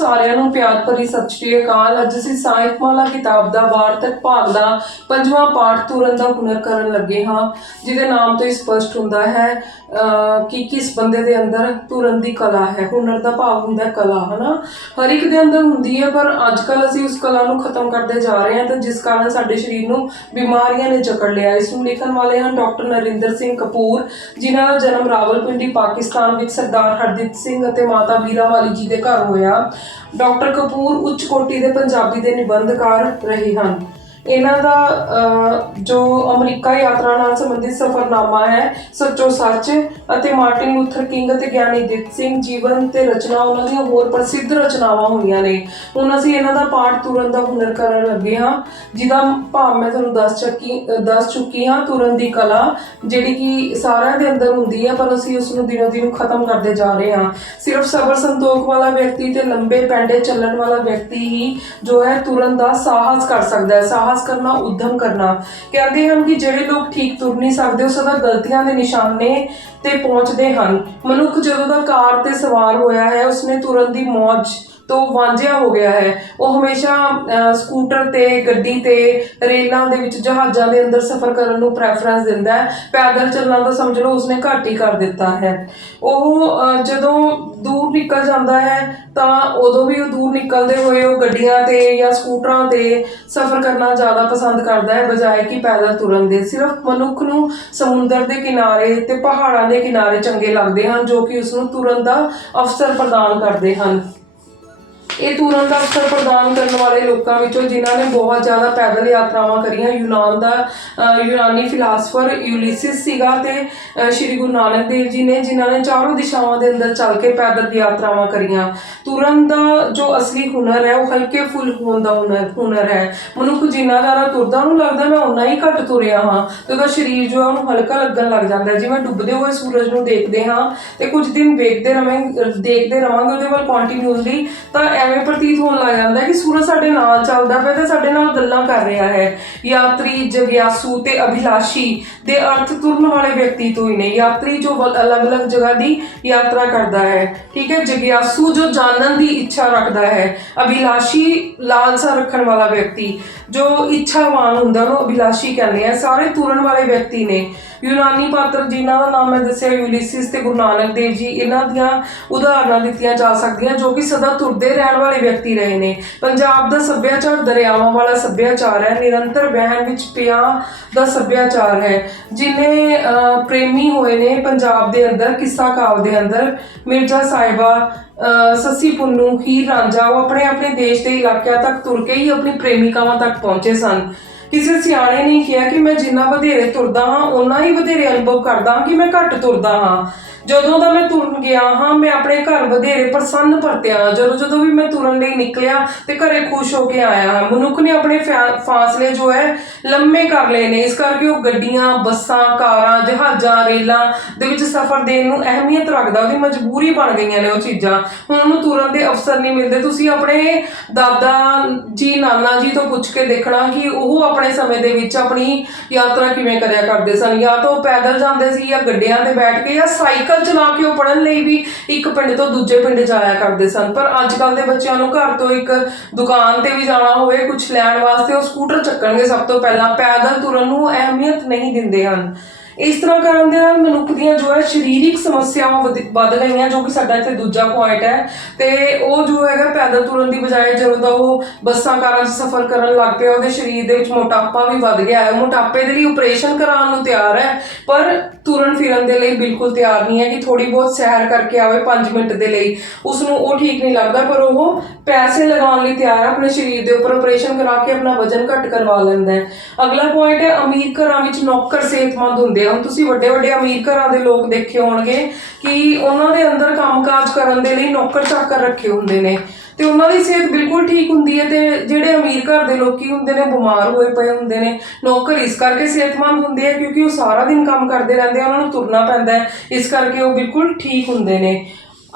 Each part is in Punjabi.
ਸਾਰਿਆਂ ਨੂੰ ਪਿਆਰ ਭਰੀ ਸਤਿ ਸ਼੍ਰੀ ਅਕਾਲ। ਅੱਜ ਅਸੀਂ ਸਾਹਿਤਮਾਲਾ ਕਿਤਾਬ ਦਾ ਵਾਰਤਕ ਭਾਗ ਦਾ ਪੰਜਵਾਂ ਪਾਠ ਤੁਰਨ ਦਾ ਹੁਨਰ ਕਰਨ ਲੱਗੇ ਹਾਂ, ਜਿਹਦੇ ਨਾਮ ਤੋਂ ਹੀ ਸਪਸ਼ਟ ਹੁੰਦਾ ਹੈ ਕਿ ਕਿਸ ਬੰਦੇ ਦੇ ਅੰਦਰ ਤੁਰਨ ਦੀ ਕਲਾ ਹੈ। ਹੁਨਰ ਦਾ ਭਾਵ ਹੁੰਦਾ ਹੈ ਕਲਾ, ਹਨਾ? ਹਰ ਇੱਕ ਦੇ ਅੰਦਰ ਹੁੰਦੀ ਹੈ, ਪਰ ਅੱਜ ਕੱਲ ਅਸੀਂ ਉਸ ਕਲਾ ਨੂੰ ਖਤਮ ਕਰਦੇ ਜਾ ਰਹੇ ਹਾਂ, ਤੇ ਜਿਸ ਕਾਰਨ ਸਾਡੇ ਸਰੀਰ ਨੂੰ ਬਿਮਾਰੀਆਂ ਨੇ ਜਕੜ ਲਿਆ ਇਸ ਨੂੰ ਲਿਖਣ ਵਾਲੇ ਹਨ ਡਾਕਟਰ ਨਰਿੰਦਰ ਸਿੰਘ ਕਪੂਰ, ਜਿਨ੍ਹਾਂ ਦਾ ਜਨਮ ਰਾਵਲਪਿੰਡੀ, ਪਾਕਿਸਤਾਨ ਵਿੱਚ ਸਰਦਾਰ ਹਰਦੀਪ ਸਿੰਘ ਅਤੇ ਮਾਤਾ ਵੀਰਾਵਾਲੀ ਜੀ ਦੇ ਘਰ ਹੋਇਆ। ਡਾਕਟਰ ਕਪੂਰ ਉੱਚ ਕੋਟੀ ਦੇ ਪੰਜਾਬੀ ਦੇ ਨਿਬੰਧਕਾਰ ਰਹੇ ਹਨ। ਇਹਨਾਂ ਦਾ ਅਹ, ਜੋ ਅਮਰੀਕਾ ਯਾਤਰਾ ਨਾਲ ਸੰਬੰਧਿਤ ਸਫ਼ਰਨਾਮਾ ਹੈ ਸੱਚੋ ਸੱਚ ਅਤੇ ਮਾਰਟਿਨ ਲੂਥਰ ਕਿੰਗ ਅਤੇ ਗਿਆਨੀ ਦਿੱਤ ਸਿੰਘ ਜੀਵਨ ਤੇ ਰਚਨਾ ਉਹਨਾਂ ਦੀਆਂ ਹੋਰ ਪ੍ਰਸਿੱਧ ਰਚਨਾਵਾਂ ਹੋਈਆਂ ਨੇ। ਹੁਣ ਅਸੀਂ ਇਹਨਾਂ ਦਾ ਪਾਠ ਤੁਰਨ ਦਾ ਹੁਨਰ ਕਰਨ ਲੱਗੇ ਹਾਂ ਜਿਹਦਾ ਭਾਵ ਮੈਂ ਤੁਹਾਨੂੰ ਦੱਸ ਚੁੱਕੀ ਦੱਸ ਚੁੱਕੀ ਹਾਂ ਤੁਰਨ ਦੀ ਕਲਾ ਜਿਹੜੀ ਕਿ ਸਾਰਿਆਂ ਦੇ ਅੰਦਰ ਹੁੰਦੀ ਹੈ ਪਰ ਅਸੀਂ ਉਸ ਨੂੰ ਦਿਨੋ ਦਿਨ ਖਤਮ ਕਰਦੇ ਜਾ ਰਹੇ ਹਾਂ। ਸਿਰਫ ਸਬਰ ਸੰਤੋਖ ਵਾਲਾ ਵਿਅਕਤੀ ਤੇ ਲੰਬੇ ਪੈਂਡੇ ਚੱਲਣ ਵਾਲਾ ਵਿਅਕਤੀ ਹੀ ਜੋ ਹੈ ਤੁਰਨ ਦਾ ਸਾਹਸ ਕਰ ਸਕਦਾ ਹੈ ਸਾਹਸ ਕਰਨਾ, ਉਦਮ ਕਰਨਾ। ਕਹਿੰਦੇ ਹਨ ਕਿ ਜਿਹੜੇ ਲੋਕ ਠੀਕ ਤੁਰ ਨਹੀਂ ਸਕਦੇ, ਉਹ ਸਦਾ ਗਲਤੀਆਂ ਦੇ ਨਿਸ਼ਾਨੇ ਤੇ ਪਹੁੰਚਦੇ ਹਨ। ਮਨੁੱਖ ਜਦੋਂ ਦਾ ਕਾਰ ਤੇ ਸਵਾਰ ਹੋਇਆ ਹੈ, ਉਸਨੇ ਤੁਰਨ ਦੀ ਮੌਜ ਤੋਂ ਵਾਂਝਿਆ ਹੋ ਗਿਆ ਹੈ। ਉਹ ਹਮੇਸ਼ਾ ਸਕੂਟਰ ਤੇ, ਗੱਡੀ ਤੇ, ਰੇਲਾਂ ਦੇ ਵਿੱਚ, ਜਹਾਜ਼ਾਂ ਦੇ ਅੰਦਰ ਸਫ਼ਰ ਕਰਨ ਨੂੰ ਪ੍ਰੈਫਰੈਂਸ ਦਿੰਦਾ ਹੈ। ਪੈਦਲ ਚੱਲਣਾ ਤਾਂ ਸਮਝ ਲਓ, ਉਸਨੇ ਘੱਟ ਹੀ ਕਰ ਦਿੱਤਾ ਹੈ। ਉਹ ਜਦੋਂ ਦੂਰ ਨਿਕਲ ਜਾਂਦਾ ਹੈ, ਤਾਂ ਉਦੋਂ ਵੀ ਉਹ ਦੂਰ ਨਿਕਲਦੇ ਹੋਏ ਉਹ ਗੱਡੀਆਂ ਤੇ ਜਾਂ ਸਕੂਟਰਾਂ ਤੇ ਸਫ਼ਰ ਕਰਨਾ ਜ਼ਿਆਦਾ ਪਸੰਦ ਕਰਦਾ ਹੈ, ਬਜਾਏ ਕਿ ਪੈਦਲ ਤੁਰਨ ਦੇ। ਸਿਰਫ ਮਨੁੱਖ ਨੂੰ ਸਮੁੰਦਰ ਦੇ ਕਿਨਾਰੇ ਤੇ ਪਹਾੜਾਂ ਦੇ ਕਿਨਾਰੇ ਚੰਗੇ ਲੱਗਦੇ ਹਨ, ਜੋ ਕਿ ਉਸ ਨੂੰ ਤੁਰਨ ਦਾ ਅਵਸਰ ਪ੍ਰਦਾਨ ਕਰਦੇ ਹਨ। ਇਹ ਤੁਰਨ ਦਾ ਅਵਸਰ ਪ੍ਰਦਾਨ ਕਰਨ ਵਾਲੇ ਲੋਕਾਂ ਵਿੱਚੋਂ ਜਿਨ੍ਹਾਂ ਨੇ ਬਹੁਤ ਜ਼ਿਆਦਾ ਪੈਦਲ ਯਾਤਰਾਵਾਂ ਕਰੀਆਂ, ਯੂਨਾਨ ਦਾ ਯੂਨਾਨੀ ਫਿਲਾਸਫਰ ਯੂਲਿਸਿਸ ਸੀਗਾ ਤੇ ਸ਼੍ਰੀ ਗੁਰੂ ਨਾਨਕ ਦੇਵ ਜੀ ਨੇ ਜਿਨ੍ਹਾਂ ਨੇ ਚਾਰੋਂ ਦਿਸ਼ਾਵਾਂ ਦੇ ਅੰਦਰ ਚੱਲ ਕੇ ਪੈਦਲ ਯਾਤਰਾਵਾਂ ਕਰੀਆਂ। ਤੁਰਨ ਦਾ ਜੋ ਅਸਲੀ ਹੁਨਰ ਹੈ, ਉਹ ਹਲਕੇ ਫੁੱਲ ਹੋਣ ਦਾ ਹੁਨਰ ਹੁਨਰ ਹੈ। ਮਨੁੱਖ ਜਿੰਨਾ ਜ਼ਿਆਦਾ ਤੁਰਦਾ, ਉਹਨੂੰ ਲੱਗਦਾ ਮੈਂ ਉਨਾ ਹੀ ਘੱਟ ਤੁਰਿਆ ਹਾਂ ਤੇ ਉਹਦਾ ਸਰੀਰ ਜੋ ਹੈ, ਉਹਨੂੰ ਹਲਕਾ ਲੱਗਣ ਲੱਗ ਜਾਂਦਾ ਜਿਵੇਂ ਡੁੱਬਦੇ ਹੋਏ ਸੂਰਜ ਨੂੰ ਦੇਖਦੇ ਹਾਂ ਤੇ ਕੁਝ ਦਿਨ ਵੇਖਦੇ ਰਵਾਂਗੇ ਦੇਖਦੇ ਰਵਾਂਗੇ, ਉਹਦੇ ਵੱਲ ਕੰਟੀਨਿਊਸਲੀ ਤਾਂ ਐਵੇਂ ਪ੍ਰਤੀਤ ਹੋਣ ਲੱਗ ਜਾਂਦਾ ਹੈ ਕਿ ਸੂਰਜ ਸਾਡੇ ਨਾਲ ਚੱਲਦਾ ਪਿਆ ਤੇ ਸਾਡੇ ਨਾਲ ਗੱਲਾਂ ਕਰ ਰਿਹਾ ਹੈ। ਯਾਤਰੀ, ਜਗਿਆਸੂ ਤੇ ਅਭਿਲਾਸ਼ੀ ਦੇ ਅਰਥ ਤੁਰਨ ਵਾਲੇ ਵਿਅਕਤੀ ਤੋਂ ਹੀ ਨੇ ਯਾਤਰੀ ਜੋ ਅਲੱਗ-ਅਲੱਗ ਜਗ੍ਹਾ ਦੀ ਯਾਤਰਾ ਕਰਦਾ ਹੈ। ਠੀਕ ਹੈ? ਜਗਿਆਸੂ ਜੋ ਜਾਣਨ ਦੀ ਇੱਛਾ ਰੱਖਦਾ ਹੈ। ਅਭਿਲਾਸ਼ੀ ਲਾਲਸਾ ਰੱਖਣ ਵਾਲਾ ਵਿਅਕਤੀ ਜੋ ਇੱਛਾਵਾਨ ਹੁੰਦਾ, ਉਹਨੂੰ ਅਭਿਲਾਸ਼ੀ ਕਹਿੰਦੇ ਆ। ਸਾਰੇ ਤੁਰਨ ਵਾਲੇ ਵਿਅਕਤੀ ਨੇ ਯੂਨਾਨੀ ਪਾਤਰ ਜਿਨ੍ਹਾਂ ਦਾ ਨਾਮ ਮੈਂ ਦੱਸਿਆ ਯੂਲਿਸਿਸ ਤੇ ਗੁਰੂ ਨਾਨਕ ਦੇਵ ਜੀ ਇਹਨਾਂ ਦੀਆਂ ਉਦਾਹਰਨਾਂ ਦਿੱਤੀਆਂ ਜਾ ਸਕਦੀਆਂ ਜੋ ਕਿ ਸਦਾ ਤੁਰਦੇ ਰਹਿਣ ਵਾਲੇ ਵਿਅਕਤੀ ਰਹੇ ਨੇ। ਪੰਜਾਬ ਦਾ ਸੱਭਿਆਚਾਰ ਦਰਿਆਵਾਂ ਵਾਲਾ ਸੱਭਿਆਚਾਰ ਹੈ ਨਿਰੰਤਰ ਵਹਿਣ ਵਿੱਚ ਪਿਆ ਦਾ ਸੱਭਿਆਚਾਰ ਹੈ। ਜਿਨੇ ਅਹ, ਪ੍ਰੇਮੀ ਹੋਏ ਨੇ ਪੰਜਾਬ ਦੇ ਅੰਦਰ ਕਿੱਸਾ ਕਾਵ ਦੇ ਅੰਦਰ ਮਿਰਜ਼ਾ ਸਾਹਿਬਾ ਅਹ, ਸੱਸੀ ਪੁੰਨੂ ਹੀਰ ਰਾਂਝਾ ਉਹ ਆਪਣੇ ਆਪਣੇ ਦੇਸ਼ ਦੇ ਇਲਾਕਿਆਂ ਤੱਕ ਤੁਰ ਕੇ ਹੀ ਆਪਣੀ ਪ੍ਰੇਮਿਕਾਵਾਂ ਤੱਕ ਪਹੁੰਚੇ ਸਨ। ਕਿਸੇ ਸਿਆਣੇ ਨੇ ਕਿਹਾ ਕਿ ਮੈਂ ਜਿੰਨਾ ਵਧੇਰੇ ਤੁਰਦਾ ਹਾਂ, ਓਨਾ ਹੀ ਵਧੇਰੇ ਅਨੁਭਵ ਕਰਦਾ ਹਾਂ ਕਿ ਮੈਂ ਘੱਟ ਤੁਰਦਾ ਹਾਂ। ਜਦੋਂ ਦਾ ਮੈਂ ਤੁਰਨ ਗਿਆ ਹਾਂ, ਮੈਂ ਆਪਣੇ ਘਰ ਵਧੇਰੇ ਪ੍ਰਸੰਨ ਪਰਤਿਆ। ਜਦੋਂ ਜਦੋਂ ਵੀ ਮੈਂ ਤੁਰਨ ਲਈ ਨਿਕਲਿਆ ਤੇ ਘਰੇ ਖੁਸ਼ ਹੋ ਕੇ ਆਇਆ ਹਾਂ। ਮਨੁੱਖ ਨੇ ਆਪਣੇ ਫਾਸਲੇ ਜੋ ਹੈ, ਲੰਮੇ ਕਰ ਲਏ ਨੇ। ਇਸ ਕਰਕੇ ਉਹ ਗੱਡੀਆਂ, ਬੱਸਾਂ, ਕਾਰਾਂ, ਜਹਾਜ਼ਾਂ, ਰੇਲਾਂ ਦੇ ਵਿੱਚ ਸਫ਼ਰ ਦੇਣ ਨੂੰ ਅਹਿਮੀਅਤ ਰੱਖਦਾ। ਉਹਦੀ ਮਜਬੂਰੀ ਬਣ ਗਈਆਂ ਨੇ ਉਹ ਚੀਜ਼ਾਂ। ਹੁਣ ਉਹਨੂੰ ਤੁਰਨ ਦੇ ਅਵਸਰ ਨਹੀਂ ਮਿਲਦੇ। ਤੁਸੀਂ ਆਪਣੇ ਦਾਦਾ ਜੀ, ਨਾਨਾ ਜੀ ਤੋਂ ਪੁੱਛ ਕੇ ਦੇਖਣਾ ਕਿ ਉਹ ਆਪਣੇ ਸਮੇਂ ਦੇ ਵਿੱਚ ਆਪਣੀ ਯਾਤਰਾ ਕਿਵੇਂ ਕਰਿਆ ਕਰਦੇ ਸਨ। ਜਾਂ ਤਾਂ ਉਹ ਪੈਦਲ ਜਾਂਦੇ ਸੀ ਜਾਂ ਗੱਡੀਆਂ ਤੇ ਬੈਠ ਕੇ ਜਾਂ ਸਾਈਕਲ ਚਲਾ ਕੇ ਉਹ ਪੜਨ ਲਈ ਵੀ ਇੱਕ ਪਿੰਡ ਤੋਂ ਦੂਜੇ ਪਿੰਡ ਜਾਇਆ ਕਰਦੇ ਸਨ। ਪਰ ਅੱਜ ਕੱਲ ਦੇ ਬੱਚਿਆਂ ਨੂੰ ਘਰ ਤੋਂ ਇੱਕ ਦੁਕਾਨ ਤੇ ਵੀ ਜਾਣਾ ਹੋਵੇ ਕੁਝ ਲੈਣ ਵਾਸਤੇ ਉਹ ਸਕੂਟਰ ਚੱਕਣਗੇ ਸਭ ਤੋਂ ਪਹਿਲਾਂ। ਪੈਦਲ ਤੁਰਨ ਨੂੰ ਅਹਿਮੀਅਤ ਨਹੀਂ ਦਿੰਦੇ ਹਨ। ਇਸ ਤਰ੍ਹਾਂ ਕਰਨ ਦੇ ਨਾਲ ਮਨੁੱਖ ਦੀਆਂ ਜੋ ਹੈ ਸਰੀਰਕ ਸਮੱਸਿਆਵਾਂ ਵਧ- ਵੱਧ ਗਈਆਂ, ਜੋ ਕਿ ਸਾਡਾ ਇੱਥੇ ਦੂਜਾ ਪੁਆਇੰਟ ਹੈ। ਤੇ ਉਹ ਜੋ ਹੈਗਾ ਪੈਦਲ ਤੁਰਨ ਦੀ ਬਜਾਏ ਜਦੋਂ ਦਾ ਉਹ ਬੱਸਾਂ ਕਾਰਾਂ 'ਚ ਸਫ਼ਰ ਕਰਨ ਲੱਗ ਪਿਆ, ਉਹਦੇ ਸਰੀਰ ਦੇ ਵਿੱਚ ਮੋਟਾਪਾ ਵੀ ਵੱਧ ਗਿਆ ਹੈ। ਮੋਟਾਪੇ ਦੇ ਲਈ ਆਪਰੇਸ਼ਨ ਕਰਾਉਣ ਨੂੰ ਤਿਆਰ ਹੈ, ਪਰ ਤੁਰਨ ਫਿਰਨ ਦੇ ਲਈ ਬਿਲਕੁਲ ਤਿਆਰ ਨਹੀਂ ਹੈ ਕਿ ਥੋੜੀ ਬਹੁਤ ਸੈਰ ਕਰਕੇ ਆਵੇ 5 ਮਿੰਟ ਦੇ ਲਈ। ਉਸ ਨੂੰ ਉਹ ਠੀਕ ਨਹੀਂ ਲੱਗਦਾ, ਪਰ ਉਹ ਪੈਸੇ ਲਗਾਉਣ ਲਈ ਤਿਆਰ ਹੈ, ਆਪਣੇ ਸਰੀਰ ਦੇ ਉੱਪਰ ਆਪਰੇਸ਼ਨ ਕਰਾ ਕੇ ਆਪਣਾ ਵਜ਼ਨ ਘੱਟ ਕਰਵਾ ਲੈਂਦਾ ਹੈ। ਅਗਲਾ ਪੁਆਇੰਟ ਹੈ, ਅਮੀਰ ਘਰਾਂ ਵਿੱਚ ਨੌਕਰ ਸਿਹਤਮੰਦ ਹੁੰਦੇ ਹੁਣ ਤੁਸੀਂ ਵੱਡੇ ਵੱਡੇ ਅਮੀਰ ਘਰਾਂ ਦੇ ਲੋਕ ਦੇਖੇ ਹੋਣਗੇ ਕਿ ਉਹਨਾਂ ਦੇ ਅੰਦਰ ਕੰਮਕਾਜ ਕਰਨ ਦੇ ਲਈ ਨੌਕਰ ਚਾਕਰ ਰੱਖੇ ਹੁੰਦੇ ਨੇ। ਤੇ ਉਹਨਾਂ ਦੀ ਸਿਹਤ ਬਿਲਕੁਲ ਠੀਕ ਹੁੰਦੀ ਹੈ ਤੇ ਜਿਹੜੇ ਅਮੀਰ ਘਰ ਦੇ ਲੋਕੀ ਹੁੰਦੇ ਨੇ, ਬਿਮਾਰ ਹੋਏ ਪਏ ਹੁੰਦੇ ਨੇ, ਨੌਕਰ ਇਸ ਕਰਕੇ ਸਿਹਤਮੰਦ ਹੁੰਦੇ ਆ ਕਿਉਂਕਿ ਉਹ ਸਾਰਾ ਦਿਨ ਕੰਮ ਕਰਦੇ ਰਹਿੰਦੇ ਆ, ਉਹਨਾਂ ਨੂੰ ਤੁਰਨਾ ਪੈਂਦਾ ਹੈ, ਇਸ ਕਰਕੇ ਉਹ ਬਿਲਕੁਲ ਠੀਕ ਹੁੰਦੇ ਨੇ।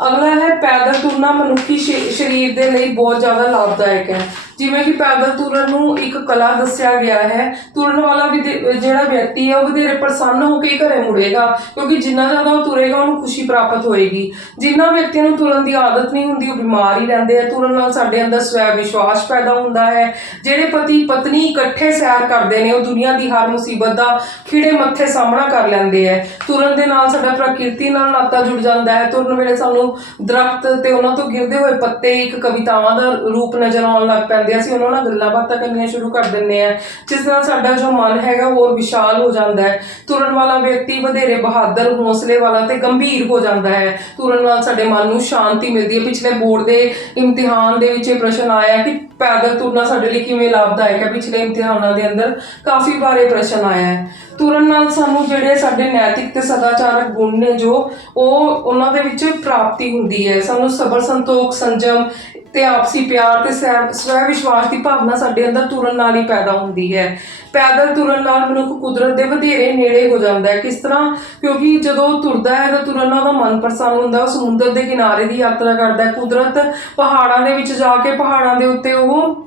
ਅਗਲਾ ਹੈ ਪੈਦਲ ਤੁਰਨਾ ਮਨੁੱਖੀ ਸਰੀਰ ਦੇ ਲਈ ਬਹੁਤ ਜ਼ਿਆਦਾ ਲਾਭਦਾਇਕ ਹੈ। ਜਿਵੇਂ ਕਿ ਪੈਦਲ ਤੁਰਨ ਨੂੰ ਇੱਕ ਕਲਾ ਦੱਸਿਆ ਗਿਆ ਹੈ, ਤੁਰਨ ਵਾਲਾ ਵੀ ਜਿਹੜਾ ਵਿਅਕਤੀ ਹੈ, ਉਹ ਵਧੇਰੇ ਪ੍ਰਸੰਨ ਹੋ ਕੇ ਘਰੇ ਮੁੜੇਗਾ, ਕਿਉਂਕਿ ਜਿੰਨਾ ਜ਼ਿਆਦਾ ਉਹ ਤੁਰੇਗਾ, ਉਹਨੂੰ ਖੁਸ਼ੀ ਪ੍ਰਾਪਤ ਹੋਏਗੀ। ਜਿਨ੍ਹਾਂ ਵਿਅਕਤੀਆਂ ਨੂੰ ਤੁਰਨ ਦੀ ਆਦਤ ਨਹੀਂ ਹੁੰਦੀ, ਉਹ ਬਿਮਾਰ ਹੀ ਰਹਿੰਦੇ ਆ। ਤੁਰਨ ਨਾਲ ਸਾਡੇ ਅੰਦਰ ਸਵੈ ਵਿਸ਼ਵਾਸ ਪੈਦਾ ਹੁੰਦਾ ਹੈ। ਜਿਹੜੇ ਪਤੀ, ਪਤਨੀ ਇਕੱਠੇ ਸੈਰ ਕਰਦੇ ਨੇ, ਉਹ ਦੁਨੀਆ ਦੀ ਹਰ ਮੁਸੀਬਤ ਦਾ ਖਿੜੇ ਮੱਥੇ ਸਾਹਮਣਾ ਕਰ ਲੈਂਦੇ ਆ। ਤੁਰਨ ਦੇ ਨਾਲ ਸਾਡਾ ਪ੍ਰਕਿਰਤੀ ਨਾਲ ਨਾਤਾ ਜੁੜ ਜਾਂਦਾ ਹੈ। ਤੁਰਨ ਵੇਲੇ ਸਾਨੂੰ ਦਰਖਤ ਤੇ ਉਹਨਾਂ ਤੋਂ ਗਿਰਦੇ ਹੋਏ ਪੱਤੇ, ਇੱਕ ਕਵਿਤਾਵਾਂ ਦਾ ਰੂਪ ਨਜ਼ਰ ਆਉਣ ਲੱਗ ਪੈਂਦਾ ਆ, ਅਸੀਂ ਉਹਨਾਂ ਨਾਲ ਗੱਲਾਂ ਬਾਤਾਂ ਕਰਨੀਆਂ ਸ਼ੁਰੂ ਕਰ ਦਿੰਦੇ ਆ। ਜਿਸ ਨਾਲ ਸਾਡਾ ਜੋ ਮਨ ਹੈਗਾ ਹੋਰ ਵਿਸ਼ਾਲ ਹੋ ਜਾਂਦਾ ਹੈ। ਤੁਰਨ ਵਾਲਾ ਵਿਅਕਤੀ ਵਧੇਰੇ ਬਹਾਦਰ, ਹੌਸਲੇ ਵਾਲਾ ਤੇ ਗੰਭੀਰ ਹੋ ਜਾਂਦਾ ਹੈ। ਤੁਰਨ ਨਾਲ ਸਾਡੇ ਮਨ ਨੂੰ ਸ਼ਾਂਤੀ ਮਿਲਦੀ ਹੈ। ਪਿਛਲੇ ਬੋਰਡ ਦੇ ਇਮਤਿਹਾਨ ਦੇ ਵਿੱਚ ਇਹ ਪ੍ਰਸ਼ਨ ਆਇਆ ਕਿ ਪੈਦਲ ਤੁਰਨਾ ਸਾਡੇ ਲਈ ਕਿਵੇਂ ਲਾਭਦਾਇਕ ਹੈ? ਪਿਛਲੇ ਇਮਤਿਹਾਨਾਂ ਦੇ ਅੰਦਰ ਕਾਫੀ ਵਾਰ ਇਹ ਪ੍ਰਸ਼ਨ ਆਇਆ ਹੈ। ਤੁਰਨ ਨਾਲ ਸਾਨੂੰ ਜਿਹੜੇ ਸਾਡੇ ਨੈਤਿਕ ਤੇ ਸਦਾਚਾਰਕ ਗੁਣ ਨੇ ਜੋ, ਉਹ ਉਹਨਾਂ ਦੇ ਵਿੱਚ ਪ੍ਰਾਪਤੀ ਹੁੰਦੀ ਹੈ। ਸਾਨੂੰ ਸਬਰ, ਸੰਤੋਖ, ਸੰਜਮ ਤੇ ਆਪਸੀ ਪਿਆਰ ਤੇ ਸਵੈ- ਸਵੈ ਵਿਸ਼ਵਾਸ ਦੀ ਭਾਵਨਾ ਸਾਡੇ ਅੰਦਰ ਤੁਰਨ ਨਾਲ ਹੀ ਪੈਦਾ ਹੁੰਦੀ ਹੈ। ਪੈਦਲ ਤੁਰਨ ਨਾਲ ਮਨੁੱਖ ਕੁਦਰਤ ਦੇ ਵਧੇਰੇ ਨੇੜੇ ਹੋ ਜਾਂਦਾ ਹੈ। ਕਿਸ ਤਰ੍ਹਾਂ? ਕਿਉਂਕਿ ਜਦੋਂ ਤੁਰਦਾ ਹੈ, ਤਾਂ ਤੁਰਨ ਨਾਲ ਉਹਦਾ ਮਨ ਪ੍ਰਸੰਨ ਹੁੰਦਾ ਉਹ ਸਮੁੰਦਰ ਦੇ ਕਿਨਾਰੇ ਦੀ ਯਾਤਰਾ ਕਰਦਾ ਹੈ। ਕੁਦਰਤ ਪਹਾੜਾਂ ਦੇ ਵਿੱਚ ਜਾ ਕੇ ਪਹਾੜਾਂ ਦੇ ਉੱਤੇ ਉਹ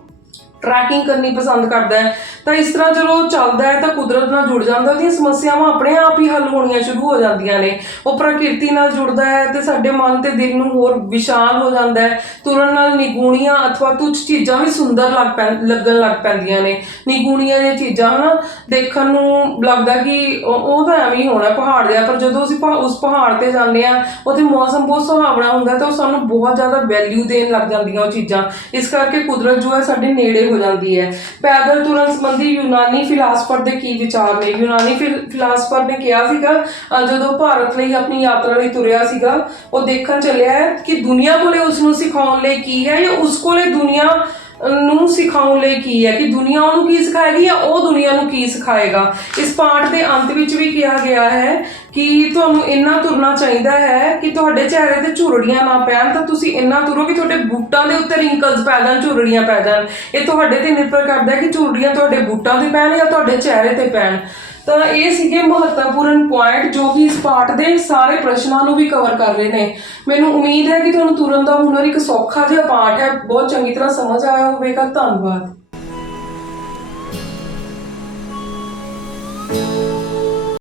ਟਰੈਕਿੰਗ ਕਰਨੀ ਪਸੰਦ ਕਰਦਾ ਹੈ। ਤਾਂ ਇਸ ਤਰ੍ਹਾਂ ਜਦੋਂ ਚੱਲਦਾ ਹੈ ਤਾਂ ਕੁਦਰਤ ਨਾਲ ਜੁੜ ਜਾਂਦਾ, ਉਹਦੀਆਂ ਸਮੱਸਿਆਵਾਂ ਆਪਣੇ ਆਪ ਹੀ ਹੱਲ ਹੋਣੀਆਂ ਸ਼ੁਰੂ ਹੋ ਜਾਂਦੀਆਂ ਨੇ। ਉਹ ਪ੍ਰਕਿਰਤੀ ਨਾਲ ਜੁੜਦਾ ਹੈ ਤੇ ਸਾਡੇ ਮਨ ਤੇ ਦਿਲ ਨੂੰ ਹੋਰ ਵਿਸ਼ਾਲ ਹੋ ਜਾਂਦਾ ਹੈ। ਤੁਰਨ ਨਾਲ ਨਿਗੂਣੀਆਂ ਅਥਵਾ ਤੁੱਛ ਚੀਜ਼ਾਂ ਵੀ ਸੁੰਦਰ ਲੱਗ ਪੈ, ਲੱਗਣ ਲੱਗ ਪੈਂਦੀਆਂ ਨੇ। ਨਿਗੂਣੀਆਂ ਦੀਆਂ ਚੀਜ਼ਾਂ ਹਨਾ ਦੇਖਣ ਨੂੰ ਲੱਗਦਾ ਕਿ ਉਹ ਤਾਂ ਐਵੇਂ ਹੀ ਹੋਣਾ ਪਹਾੜ ਦੇ ਪਰ ਜਦੋਂ ਅਸੀਂ ਪਹਾ- ਉਸ ਪਹਾੜ ਤੇ ਜਾਂਦੇ ਆ ਉੱਥੇ ਮੌਸਮ ਬਹੁਤ ਸੁਹਾਵਣਾ ਹੁੰਦਾ ਤਾਂ ਉਹ ਸਾਨੂੰ ਬਹੁਤ ਜ਼ਿਆਦਾ ਵੈਲਿਊ ਦੇਣ ਲੱਗ ਜਾਂਦੀਆਂ ਉਹ ਚੀਜ਼ਾਂ। ਇਸ ਕਰਕੇ ਕੁਦਰਤ ਜੋ ਹੈ ਸਾਡੇ ਨੇੜੇ ਹੋ ਜਾਂਦੀ ਹੈ। ਪੈਦਲ ਤੁਰਨ ਸੰਬੰਧੀ ਯੂਨਾਨੀ ਫਿਲਾਸਫਰ ਦੇ ਕੀ ਵਿਚਾਰ ਨੇ? ਯੂਨਾਨੀ ਫਿਲਾਸਫਰ ਨੇ ਕਿਹਾ ਸੀਗਾ ਜਦੋਂ ਭਾਰਤ ਲਈ ਆਪਣੀ ਯਾਤਰਾ ਲਈ ਤੁਰਿਆ ਸੀਗਾ, ਉਹ ਦੇਖਣ ਚੱਲਿਆ ਹੈ ਕਿ ਦੁਨੀਆ ਕੋਲੇ ਉਸ ਨੂੰ ਸਿਖਾਉਣ ਲਈ ਕੀ ਹੈ ਜਾਂ ਉਸ ਕੋਲੇ ਦੁਨੀਆ ਨੂੰ ਸਿਖਾਉਣ ਲਈ ਕੀ ਹੈ? ਕਿ ਦੁਨੀਆ ਉਹਨੂੰ ਕੀ ਸਿਖਾਏਗੀ ਜਾਂ ਉਹ ਦੁਨੀਆ ਨੂੰ ਕੀ ਸਿਖਾਏਗਾ? ਇਸ ਪਾਠ ਦੇ ਅੰਤ ਵਿੱਚ ਵੀ ਕਿਹਾ ਗਿਆ ਹੈ ਕਿ ਤੁਹਾਨੂੰ ਇੰਨਾ ਤੁਰਨਾ ਚਾਹੀਦਾ ਹੈ ਕਿ ਤੁਹਾਡੇ ਚਿਹਰੇ ਤੇ ਝੁਰੜੀਆਂ ਨਾ ਪੈਣ, ਤਾਂ ਤੁਸੀਂ ਇੰਨਾ ਤੁਰੋ ਕਿ ਤੁਹਾਡੇ ਬੂਟਾਂ ਦੇ ਉੱਤੇ ਰਿੰਕਲਸ ਪੈ ਜਾਣ, ਝੁਰੜੀਆਂ ਪੈ ਜਾਣ। ਇਹ ਤੁਹਾਡੇ ਤੇ ਨਿਰਭਰ ਕਰਦਾ ਹੈ ਕਿ ਝੁਰੜੀਆਂ ਤੁਹਾਡੇ ਬੂਟਾਂ ਤੇ ਪੈਣ ਜਾਂ ਤੁਹਾਡੇ ਚਿਹਰੇ ਤੇ ਪੈਣ। ਤਾਂ ਇਹ ਸੀਗੇ ਮਹੱਤਵਪੂਰਨ ਪੁਆਇੰਟ ਜੋ ਕਿ ਇਸ ਪਾਠ ਦੇ ਸਾਰੇ ਪ੍ਰਸ਼ਨਾਂ ਨੂੰ ਵੀ ਕਵਰ ਕਰ ਰਹੇ ਨੇ। ਮੈਨੂੰ ਉਮੀਦ ਹੈ ਕਿ ਤੁਹਾਨੂੰ ਤੁਰਨ ਦਾ ਹੁਨਰ ਇੱਕ ਸੌਖਾ ਜਿਹਾ ਪਾਠ ਹੈ। ਬਹੁਤ ਚੰਗੀ ਤਰ੍ਹਾਂ ਸਮਝ ਆਇਆ ਹੋਵੇਗਾ। ਧੰਨਵਾਦ।